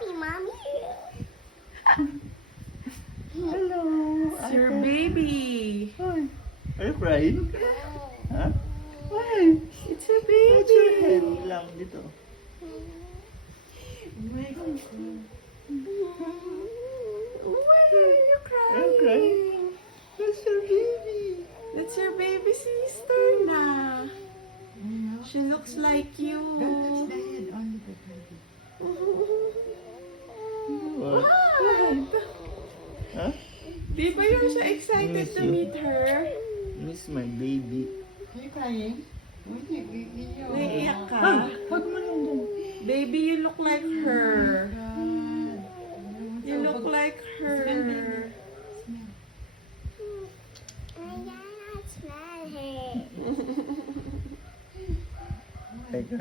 Mommy, mommy. Hello. It's your baby. Hi. Are you crying? Huh? Why? It's your Put your head baby. lang dito. My God. Why are you Are you crying? crying? That's your baby. That's your baby sister na. She looks like you. What? What? Huh? Di ba you're so excited Miss to you. meet her? Miss my baby. Are you crying? Naiiyak ka? Hug mo lang dyan. Baby, you look like her. You look like her. I cannot smell it. Teka.